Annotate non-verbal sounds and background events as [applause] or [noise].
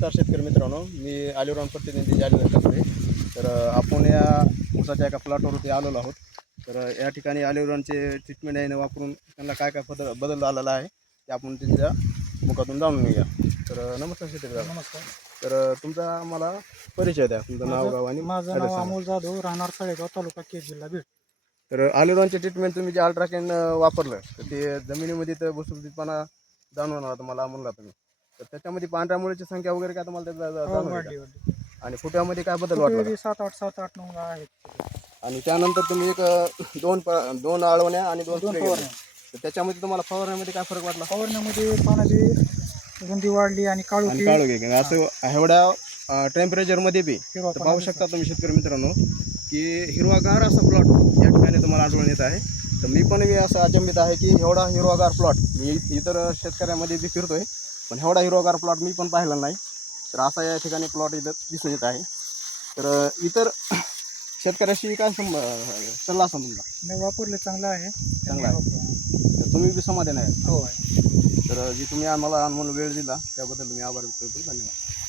नमस्कार शेतकरी मित्रांनो. मी अलिराम प्रतिनिधी जालिंदर कपडे तर आपण या ऊसाच्या एका प्लॉटवरती आलेलो आहोत. तर या ठिकाणी अलिरामचे ट्रीटमेंट याने वापरून त्यांना काय काय बदल बदल आलेला आहे ते आपण त्यांच्या मुखातून जाणून घेऊया. तर नमस्कार शेतकरी. नमस्कार. तर तुमचा मला परिचय द्या. तुमचं नाव गाव आणि माझं नाव. अमोल जाधव राहणार सळेगाव तालुका केज जिल्हा बीड. तर अलिरामचे ट्रीटमेंट तुम्ही जे अल्ट्राकॅन वापरलं तर ते जमिनीमध्ये तर भुसभुशीतपणा जाणवणार तुम्हाला म्हणला तुम्ही. तर त्याच्यामध्ये पांढऱ्या मुळीची संख्या वगैरे काय तुम्हाला त्याचा जा- हो, जाणवली वाढली का? वाढली. आणि फुट्यामध्ये काय बदल वाटला? का? सात आठ सात आठ नऊ आहेत. आणि त्यानंतर तुम्ही एक अ, दोन प- दोन आळवण्या आणि दोन दोन spray. फवारण्या. तर त्याच्यामध्ये तुम्हाला फवारण्यामध्ये काय फरक वाटला? फवारण्यामध्ये पानाची रुंदी वाढली आणि आणि काळोखी काळू घे असं एवढ्या टेम्परेचरमध्ये बी. हिरवा तर पाहू शकता तुम्ही शेतकरी मित्रांनो की हिरवागार असा प्लॉट या ठिकाणी तुम्हाला आढळून येत आहे. तर मी पण मी असं अचंबित आहे की एवढा हिरवागार प्लॉट मी इतर शेतकऱ्यामध्ये बी फिरतोय. पण एवढा हिरवागार प्लॉट मी पण पाहिला नाही. तर असा या ठिकाणी प्लॉट इथं दिसून येत आहे. तर इतर [clears throat] शेतकऱ्याशी काय संब सल्ला असा तुमचा नाही वापरले चांगलं आहे. चांगलं आहे. तर तुम्ही बी समाधान आहे हो आहे. तर जी तुम्ही आम्हाला अनमोल वेळ दिला त्याबद्दल मी आभार व्यक्त करतो. धन्यवाद.